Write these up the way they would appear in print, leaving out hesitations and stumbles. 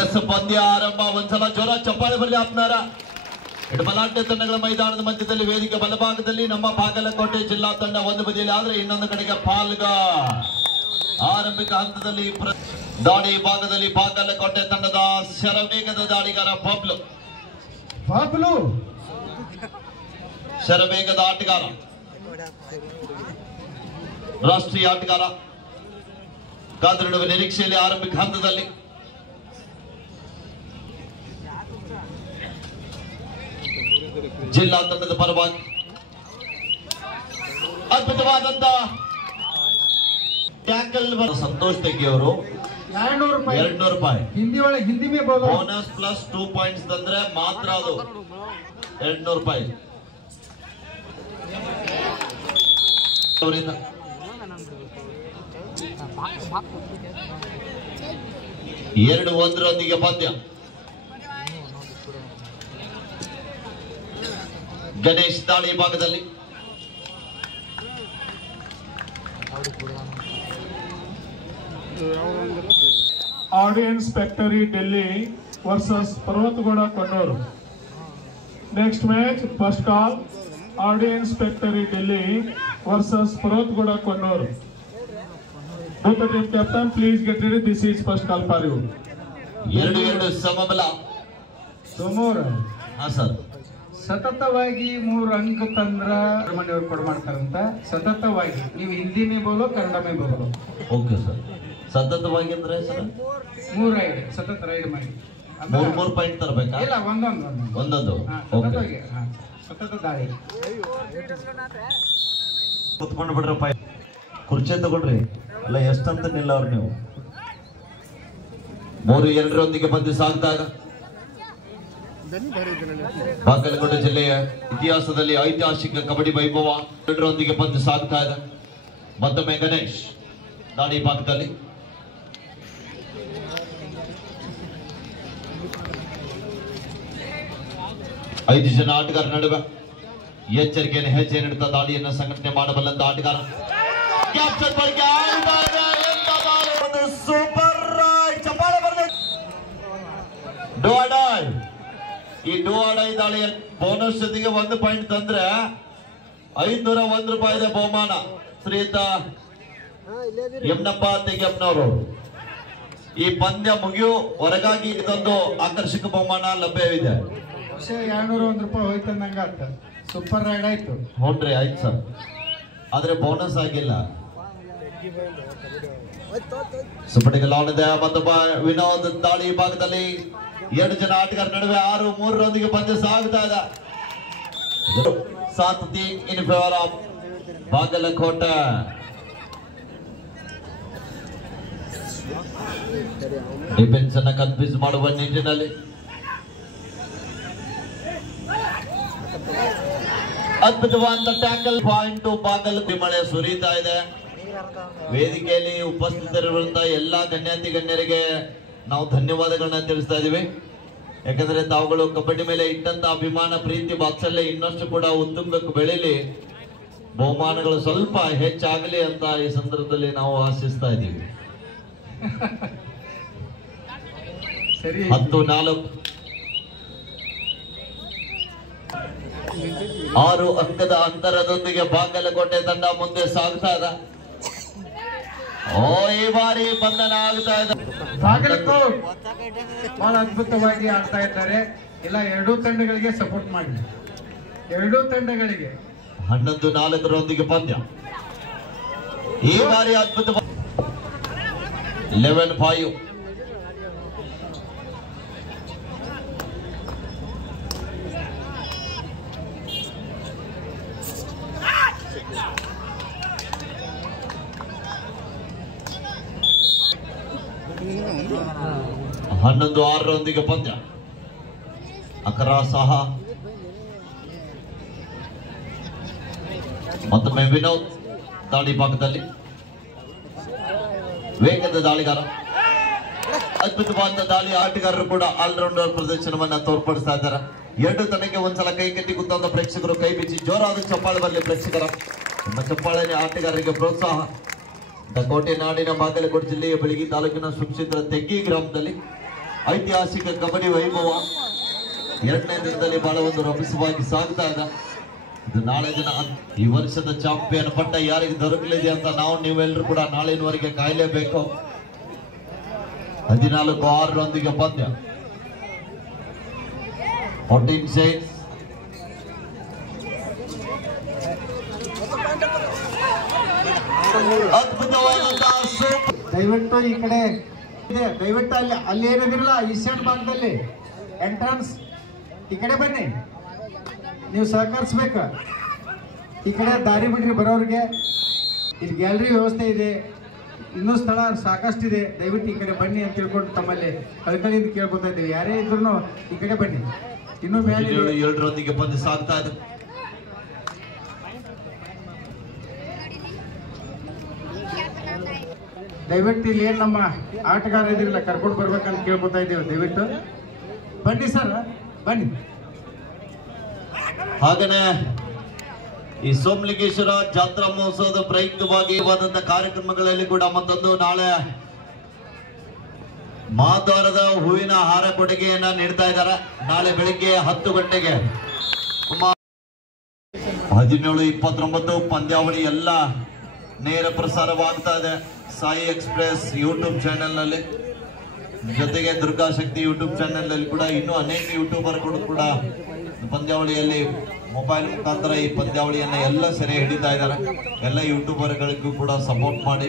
S ಪಂದ್ಯ ಆರಂಭ. ಒಂದ್ಸಲ ಜೋರ ಚಪ್ಪಾಳೆ ಬರಲಿ ಆಪ್ನಾರ. ಬಲಾಢ್ಯ ತಂಡಗಳ ಮೈದಾನದ ಮಧ್ಯದಲ್ಲಿ ವೇದಿಕೆ ಬಲಭಾಗದಲ್ಲಿ ನಮ್ಮ ಬಾಗಲಕೋಟೆ ಜಿಲ್ಲಾ ತಂಡ ಒಂದು ಬದಿಯಲ್ಲಿ ಆದ್ರೆ ಇನ್ನೊಂದು ಕಡೆಗೆ ಪಾಲ್ಗಾರ್. ಆರಂಭಿಕ ಹಂತದಲ್ಲಿ ದಾಳಿ ಭಾಗದಲ್ಲಿ ಬಾಗಲಕೋಟೆ ತಂಡದ ಶರವೇಗದ ದಾಳಿಗಾರ ಬಬ್ಲು ಶರವೇಗದ ಆಟಗಾರ, ರಾಷ್ಟ್ರೀಯ ಆಟಗಾರ ಕಾದಿರುವ ನಿರೀಕ್ಷೆಯಲ್ಲಿ ಆರಂಭಿಕ ಹಂತದಲ್ಲಿ ಜಿಲ್ಲಾ ತಂಡದ ಪರವಾಗಿ ಅದ್ಭುತವಾದಂತ ಟ್ಯಾಕಲ್. ಸಂತೋಷ್ ತೆಗ್ಗಿ ಅವರು 200 ರೂಪಾಯಿ ಹಿಂದಿ ಮೇ ಬೋಲೋ ಬೋನಸ್ ಪ್ಲಸ್ 2 ಪಾಯಿಂಟ್ಸ್ ತಂದ್ರೆ ಮಾತ್ರ ಅದು 200 ರೂಪಾಯಿ ಅವರಿಂದ. 2-1 ಪಂದ್ಯ. ಗಣೇಶ್ ದಾಳಿ ಭಾಗದಲ್ಲಿ audience factory Delhi versus Parvatagouda Konnur. Next match first call audience factory Delhi versus Parvatagouda Konnur. Both the team captain, please get ready. This is first call for you. 2-2 ಸಮಬಲ. ಸೋಮವಾರ ಸರ್ ಸತತವಾಗಿ 3 ಅಂಕ ತಂದ್ರ ಮನೆಯವರು ಕೊಡ ಮಾಡ್ತಾರಂತ. ಸತತವಾಗಿ ನೀವು ಹಿಂದಿ ಮೇ ಬೋಲೋ ಕನ್ನಡ ಮೇ ಬೋಲೋ. Okay sir. ಸತತವಾಗಿ ಅಂದ್ರೆ ಸರ್ 3 ರೈಡ್ ಸತತ ರೈಡ್ ಮಾಡಿ 3 ಪಾಯಿಂಟ್ ತರಬೇಕಾ? ಇಲ್ಲ, ಒಂದೊಂದು. ಓಕೆ. ಸತತ ದಾಳಿ. ಕುತ್ಕೊಂಡು ಬಿಡ್ರಪ್ಪ, ಕುರ್ಚಿ ತಗೊಳ್ರಿ. ಅಲ್ಲ ಎಷ್ಟಂತ ನಿಲ್ಲವ್ರು ನೀವು. 3-2 ಪಂದ್ಯ ಸಾಗ್ದಾಗ ಬಾಗಲಕೋಟೆ ಜಿಲ್ಲೆಯ ಇತಿಹಾಸದಲ್ಲಿ ಐತಿಹಾಸಿಕ ಕಬಡ್ಡಿ ವೈಭವ 2 ಪಂದ್ಯ ಸಾಗ್ತಾ ಇದೆ. ಮತ್ತೊಮ್ಮೆ ಗಣೇಶ್ ದಾಳಿ ಭಾಗದಲ್ಲಿ ಐದು ಜನ ಆಟಗಾರ ನಡುವೆ ಎಚ್ಚರಿಕೆಯನ್ನು ಹೆಜ್ಜೆ ನೀಡುತ್ತಾ ದಾಳಿಯನ್ನು ಸಂಘಟನೆ ಮಾಡಬಲ್ಲಂತ ಆಟಗಾರ ಸೂಪರ್ ಚಪ್ಪಾಳೆ ಬರಬೇಕು. ಈ ಡೋಡಾಯ್ ದಾಳಿಯಲ್ಲಿ ಬೋನಸ್ ಜೊತೆಗೆ 1 ಪಾಯಿಂಟ್ ತಂದ್ರೆ 501 ರೂಪಾಯಿ ಬಹುಮಾನ. ಶ್ರೀಯುತ ಯಮನಪ್ಪ ತೆಗೆಪ್ಪನವರು ಈ ಪಂದ್ಯ ಮುಗಿಯು ಹೊರಗಾಗಿ ಇದೊಂದು ಆಕರ್ಷಕ ಬಹುಮಾನ ಲಭ್ಯವಿದೆ. 201 ರೂಪಾಯಿ ಹೋಯ್ತು ನಂಗ ಆತ. ಸೂಪರ್ ರೈಡ್ ಆಯ್ತು. ಹ್ಞೂನ್ರಿ, ಆಯ್ತು ಸರ್. ಆದ್ರೆ ಬೋನಸ್ ಆಗಿಲ್ಲ. ಸುಪಟಿಗಲಾಡಿದೆ ಮತ್ತೊಬ್ಬ ವಿನೋದ್ ದಾಳಿ ಭಾಗದಲ್ಲಿ 2 ಜನ ಆಟಗಾರ ನಡುವೆ 6-3 ಪಂದ್ಯ ಸಾಗ್ತಾ ಇದೆ. 7-3 in favour of Bagalkot. Defence ಅನ್ನ ಕನ್ಫ್ಯೂಸ್ ಮಾಡುವ ನಿಟ್ಟಿನಲ್ಲಿ ಅದ್ಭುತವಾದ ಟ್ಯಾಕಲ್ ಪಾಯಿಂಟ್. ಬಾಗಲಕೋಟೆ ಮಳೆ ಸುರಿತಾ ಇದೆ. ವೇದಿಕೆಯಲ್ಲಿ ಉಪಸ್ಥಿತರಿರುವಂತಹ ಎಲ್ಲಾ ಗಣ್ಯರಿಗೆ ನಾವು ಧನ್ಯವಾದಗಳನ್ನ ತಿಳಿಸ್ತಾ ಇದೀವಿ. ಯಾಕಂದ್ರೆ ತಾವುಗಳು ಕಬಡ್ಡಿ ಮೇಲೆ ಇಟ್ಟಂತ ಅಭಿಮಾನ, ಪ್ರೀತಿ, ವಾತ್ಸಲ್ಯ ಇನ್ನಷ್ಟು ಕೂಡ ಉತ್ತುಂಗಕ್ಕೆ ಬೆಳೀಲಿ, ಬಹುಮಾನಗಳು ಸ್ವಲ್ಪ ಹೆಚ್ಚಾಗಲಿ ಅಂತ ಈ ಸಂದರ್ಭದಲ್ಲಿ ನಾವು ಆಶಿಸ್ತಾ ಇದ್ದೀವಿ. 10-4 6 ಅಂಕದ ಅಂತರದೊಂದಿಗೆ ಬಾಗಲಕೋಟೆ ತಂಡ ಮುಂದೆ ಸಾಗ್ತಾ ಇದೆ. ಈ ಬಾರಿ ಬಂಧನ ಆಗ್ತಾ ಇದೆ. ಬಾಗಲಕೋಟೆ ಬಹಳ ಅದ್ಭುತವಾಗಿ ಆಡ್ತಾ ಇದ್ದಾರೆ. ಇಲ್ಲ, 2 ತಂಡಗಳಿಗೆ ಸಪೋರ್ಟ್ ಮಾಡಿ. 2 ತಂಡಗಳಿಗೆ 11-4 ಪಂದ್ಯ. ಈ ಬಾರಿ ಅದ್ಭುತ 11-5. ಹನ್ನೊಂದು 6 ಪಂದ್ಯ. ಅಕರ ಸಹ ಮತ್ತೊಮ್ಮೆ ವಿನೋದ್ ದಾಳಿ ಭಾಗದಲ್ಲಿ ವೇಗದ ದಾಳಿಗಾರ, ಅದ್ಭುತವಾದ ದಾಳಿ ಆಟಗಾರರು ಕೂಡ ಆಲ್ರೌಂಡರ್ ಪ್ರದರ್ಶನವನ್ನ ತೋರ್ಪಡಿಸ್ತಾ ಇದ್ದಾರೆ. 2 ತಂಡಕ್ಕೆ ಒಂದ್ಸಲ ಕೈ ಕಟ್ಟಿ ಕೂತಂತ ಪ್ರೇಕ್ಷಕರು ಕೈ ಬಿಚ್ಚಿ ಜೋರಾದ ಚಪ್ಪಾಳೆ ಬರಲಿ ಪ್ರೇಕ್ಷಕರ. ನಮ್ಮ ಚಪ್ಪಾಳೆ ಆಟಗಾರರಿಗೆ ಪ್ರೋತ್ಸಾಹ. ಕೋಟೆ ನಾಡಿನ ಬಾಗಲಕೋಟೆ ಜಿಲ್ಲೆಯ ಬೆಳಗಿ ತಾಲೂಕಿನ ಸುಕ್ಷೇತ್ರ ತೆಗ್ಗಿ ಗ್ರಾಮದಲ್ಲಿ ಐತಿಹಾಸಿಕ ಕಬಡ್ಡಿ ವೈಭವ ಎರಡನೇ ದಿನದಲ್ಲಿ ಬಹಳ ಒಂದು ರಭಸವಾಗಿ ಸಾಗ್ತಾ ಇದೆ. ಇದು ನಾಳೆ ದಿನ ಈ ವರ್ಷದ ಚಾಂಪಿಯನ್ ಪಟ್ಟ ಯಾರಿಗೆ ದೊರಕಲಿದೆ ಅಂತ ನೀವೆಲ್ಲರೂ ಕೂಡ ನಾಳಿನವರೆಗೆ ಕಾಯಲೇಬೇಕು. 14-6 ಪಂದ್ಯ 14 ದಯವಿಟ್ಟು ಈ ಕಡೆ ಇದೆ, ದಯವಿಟ್ಟು ಅಲ್ಲಿ ಏನಿದಿರಲ್ಲ ಈಶಾನ್ಯ ಭಾಗದಲ್ಲಿ ಎಂಟ್ರನ್ಸ್ ಈ ಕಡೆ ಬನ್ನಿ, ನೀವು ಸಹಕರಿಸ್ಬೇಕು. ಈ ಕಡೆ ದಾರಿ ಬಿಡ್ರಿ ಬರೋರಿಗೆ. ಇಲ್ಲಿ ಗ್ಯಾಲರಿ ವ್ಯವಸ್ಥೆ ಇದೆ, ಇನ್ನೂ ಸ್ಥಳ ಸಾಕಷ್ಟಿದೆ. ದಯವಿಟ್ಟು ಈ ಕಡೆ ಬನ್ನಿ ಅಂತ ತಿಳ್ಕೊಂಡು ತಮ್ಮಲ್ಲಿ ಕಳ್ಕಳಿಯಿಂದ ಕೇಳ್ಕೊತಾ ಇದ್ದೀವಿ. ಯಾರೇ ಇದ್ರು ಈ ಕಡೆ ಬನ್ನಿ. ಇನ್ನೂ ಮೇಲೆ 7 ಪಂದ್ಯ ಸಾಗ್ತಾ ಇದೆ. ದಯವಿಟ್ಟು ಇಲ್ಲಿ ಏನು ನಮ್ಮ ಆಟಗಾರ ಇದ್ರಿಲ್ಲ ಕರ್ಕೊಂಡು ಬರ್ಬೇಕಂತ ಕೇಳ್ಕೊತಾ ಇದ್ದೀವಿ. ದಯವಿಟ್ಟು ಬನ್ನಿ ಸರ್, ಬನ್ನಿ. ಹಾಗೇನೆ ಈ ಸೋಮಲಿಂಗೇಶ್ವರ ಜಾತ್ರಾ ಮಹೋತ್ಸವದ ಪ್ರಯುಕ್ತವಾಗಿ ಕಾರ್ಯಕ್ರಮಗಳಲ್ಲಿ ಕೂಡ ಮತ್ತೊಂದು ನಾಳೆ ಮಾದ್ವಾರದ ಹೂವಿನ ಹಾರ ಕೊಡುಗೆಯನ್ನ ನೀಡ್ತಾ ಇದ್ದಾರೆ. ನಾಳೆ ಬೆಳಿಗ್ಗೆ 10 ಗಂಟೆಗೆ 17-29 ಪಂದ್ಯಾವಳಿ ಎಲ್ಲ ನೇರ ಪ್ರಸಾರವಾಗ್ತಾ ಇದೆ ಸಾಯಿ ಎಕ್ಸ್ಪ್ರೆಸ್ ಯೂಟ್ಯೂಬ್ ಚಾನೆಲ್ ನಲ್ಲಿ. ಜೊತೆಗೆ ದುರ್ಗಾಶಕ್ತಿ ಯೂಟ್ಯೂಬ್ ಚಾನೆಲ್ ನಲ್ಲಿ ಕೂಡ ಇನ್ನೂ ಅನೇಕ ಯೂಟ್ಯೂಬರ್ಗಳು ಕೂಡ ಪಂದ್ಯಾವಳಿಯಲ್ಲಿ ಮೊಬೈಲ್ ಮುಖಾಂತರ ಈ ಪಂದ್ಯಾವಳಿಯನ್ನ ಎಲ್ಲ ಸೆರೆ ಹಿಡಿತಾ ಇದ್ದಾರೆ. ಎಲ್ಲ ಯೂಟ್ಯೂಬರ್ಗಳಿಗೂ ಕೂಡ ಸಪೋರ್ಟ್ ಮಾಡಿ.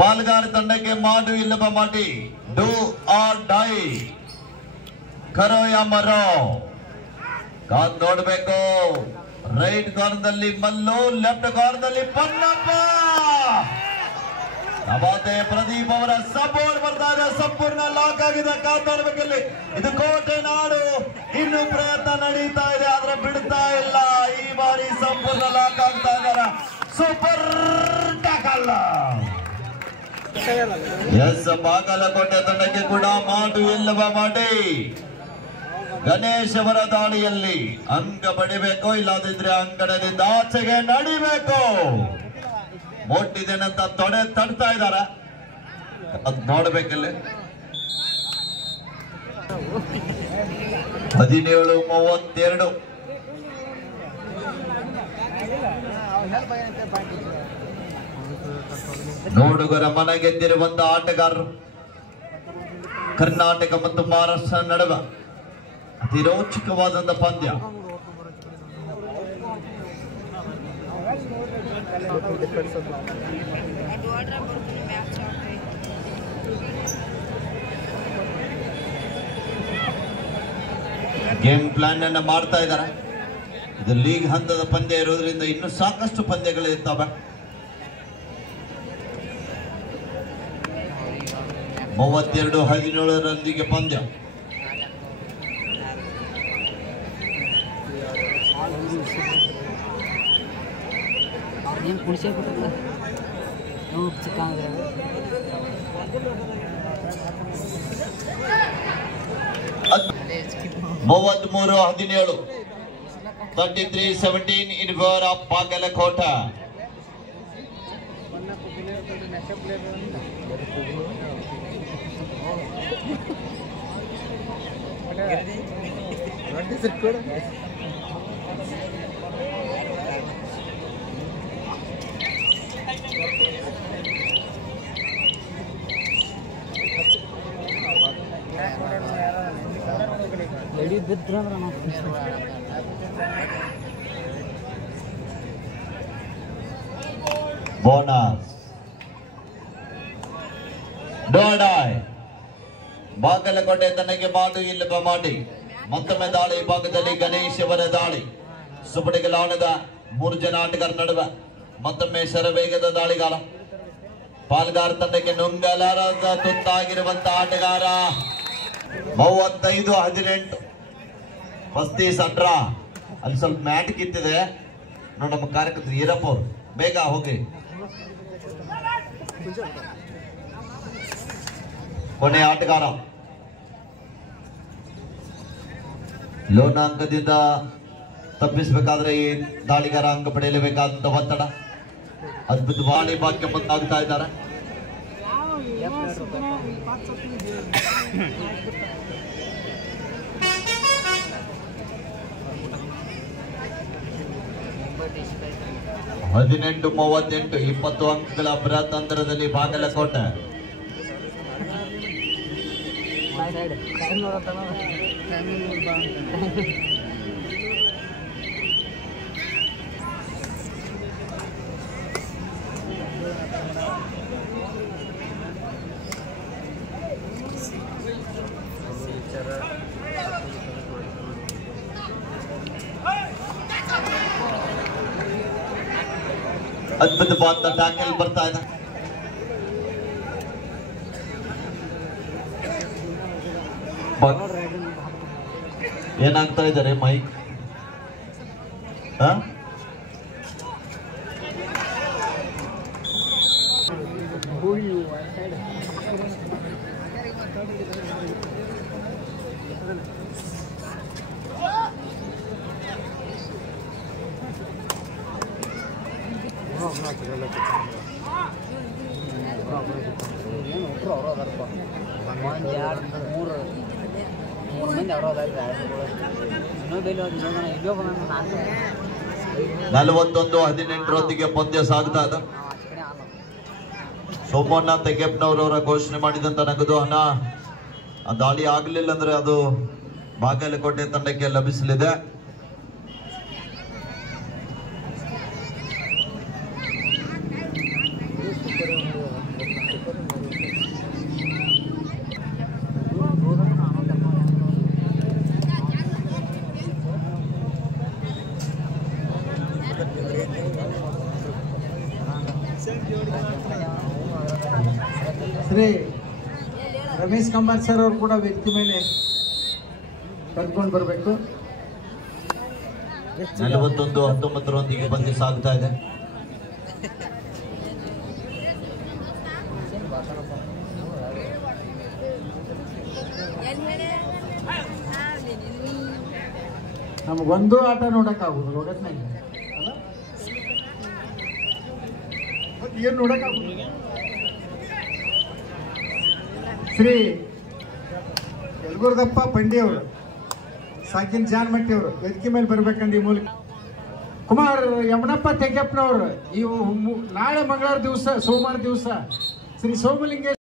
ಪಾಲ್ಗಾರ ತಂಡಕ್ಕೆ ಮಾಡು ಇಲ್ಲವ ಮಾಡಿ, ಡೂ ಆರ್ ಡೈ, ಕರೋ ಯಾ ಮರೋ. ಕಾದ್ ನೋಡ್ಬೇಕು. ರೈಟ್ ಕಾರ್ನರ್ದಲ್ಲಿ ಮಲ್ಲು, ಲೆಫ್ಟ್ ಕಾರ್ನರ್ದಲ್ಲಿ ಪನ್ನಪ್ಪ. ನವಾತೆ ಪ್ರದೀಪ್ ಅವರ ಸಪೋರ್ಟ್ ಬರ್ತಾ ಇದೆ. ಸಂಪೂರ್ಣ ಲಾಕ್ ಆಗಿದೆ. ಕಾದ್ ನೋಡ್ಬೇಕಲ್ಲಿ. ಇದು ಕೋಟೆ ನಾಡು. ಇನ್ನು ಪ್ರಯತ್ನ ನಡೀತಾ ಇದೆ, ಆದ್ರೆ ಬಿಡ್ತಾ ಇಲ್ಲ. ಈ ಬಾರಿ ಸಂಪೂರ್ಣ ಲಾಕ್ ಆಗ್ತಾ ಇದ್ದಾರೆ. Super tackle. ಎಸ್, ಬಾಗಲಕೋಟೆ ತಂಡಕ್ಕೆ ಕೂಡ ಮಾಡು ಇಲ್ಲವ ಮಾಡಿ. ಗಣೇಶ್ ಅವರ ದಾಳಿಯಲ್ಲಿ ಅಂಕ ಪಡಿಬೇಕು, ಇಲ್ಲದಿದ್ರೆ ಅಂಕಣದಿಂದ ಆಚೆಗೆ ನಡಿಬೇಕು. ಮೊಟ್ಟಿದೇನಂತ ತೊಡೆ ತಡ್ತಾ ಇದಾರ, ಅದ್ ನೋಡ್ಬೇಕಲ್ಲಿ. 17-32 ನೋಡುಗರ ಮನ ಗೆದ್ದಿರುವಂತ ಆಟಗಾರರು. ಕರ್ನಾಟಕ ಮತ್ತು ಮಹಾರಾಷ್ಟ್ರ ನಡುವೆ ಅತಿ ರೋಚಕವಾದಂತ ಪಂದ್ಯ. ಗೇಮ್ ಪ್ಲಾನ್ ಅನ್ನ ಮಾಡ್ತಾ ಇದ್ದಾರೆ. ಇದು ಲೀಗ್ ಹಂತದ ಪಂದ್ಯ ಇರೋದ್ರಿಂದ ಇನ್ನೂ ಸಾಕಷ್ಟು ಪಂದ್ಯಗಳು ಇರ್ತವೆ. 32-17 ಪಂದ್ಯ. ಮೂವತ್ಮೂರು 17 33-17 in favor of Bagalakota. Bonus ಡೋಡಾಯ್. ಬಾಗಲಕೋಟೆ ತನಗೆ ಮಾಡು ಇಲ್ಲವ ಮಾಡಿ. ಮತ್ತೊಮ್ಮೆ ದಾಳಿ ಭಾಗದಲ್ಲಿ ಗಣೇಶ್ ಅವರ ದಾಳಿ. ಸುಪಡಿಗಲಾಣದ 3 ಜನ ಆಟಗಾರ ನಡುವೆ ಮತ್ತೊಮ್ಮೆ ಶರವೇಗದ ದಾಳಿಗಾರ. ಪಾಲ್ಗಾರ ತಂಡಕ್ಕೆ ನುಂಗಲಾರದ ತುತ್ತಾಗಿರುವಂತ ಆಟಗಾರ. 35-18 35-18 ಅಲ್ಲಿ ಸ್ವಲ್ಪ ಮ್ಯಾಟ್ ಕಿತ್ತಿದೆ ನೋಡಿ. ನಮ್ಮ ಕಾರ್ಯಕರ್ತರು ಈರಪ್ಪ ಅವರು ಬೇಗ ಹೋಗಿ. ಕೊನೆ ಆಟಗಾರ ಲೋನಾಂಕದಿಂದ ತಪ್ಪಿಸಬೇಕಾದ್ರೆ ಈ ದಾಳಿಗಾರ ಅಂಕ ಪಡೆಯಲೇಬೇಕಾದಂತ ಒತ್ತಡ. ಅದ್ಭುತವಾಣಿ ಭಾಗ್ಯ ಮುಂದಾಗ್ತಾ ಇದ್ದಾರೆ. ಹದಿನೆಂಟು 38 20 ಅಂಕಗಳ ಬೃಹತ್ ಅಂತರದಲ್ಲಿ ಬಾಗಲಕೋಟೆ. ಅದ್ಭುತವಾದ ಟ್ಯಾಕಲ್ ಬರ್ತಾ ಇದೆ. ಏನಾಗ್ತಾ ಇದ್ದಾರೆ ಮೈಕ್ ನಲವತ್ತೊಂದು 18 ಪಂದ್ಯ ಸಾಗ್ತಾ ಇದೆ. ಸೋಮನಾಥ್ ತೆಗೆಪ್ನವರವರ ಘೋಷಣೆ ಮಾಡಿದಂತ ನಗದು ಹಣ ದಾಳಿ ಆಗಲಿಲ್ಲ ಅಂದ್ರೆ ಅದು ಬಾಗಲಕೋಟೆ ತಂಡಕ್ಕೆ ಲಭಿಸಲಿದೆ. ಶ್ರೀ ರಮೇಶ್ ಕಂಬಾರ್ ಸರ್ ಅವರು ಕೂಡ ವೇದಿಕೆ ಮೇಲೆ ಕರ್ಕೊಂಡು ಬರಬೇಕು. 41-19 ಪಂದ್ಯ ಸಾಗ್ತಾ ಇದೆ. ನಮಗೊಂದು ಆಟ ನೋಡಕ್ಕಾಗುದು ಒಗಟ್ನಾಗ ಏನ್ ನೋಡಕ್ಕಾಗುದು. ಶ್ರೀ ಯಲಗುರ್ದಪ್ಪ ಪಂಡಿ ಅವರು, ಸಾಕಿನ್ ಜಾನ್ಮಟ್ಟಿ ಅವರು ವೇದಿಕೆ ಮೇಲೆ ಬರ್ಬೇಕಂದ ಈ ಮೂಲಕ. ಕುಮಾರ್ ಯಮನಪ್ಪ ತೆಗೆಪ್ಪನವರು ನಾಳೆ ಮಂಗಳವಾರ ದಿವಸ ಸೋಮವಾರ ದಿವಸ ಶ್ರೀ ಸೋಮಲಿಂಗೇಶ್ವರ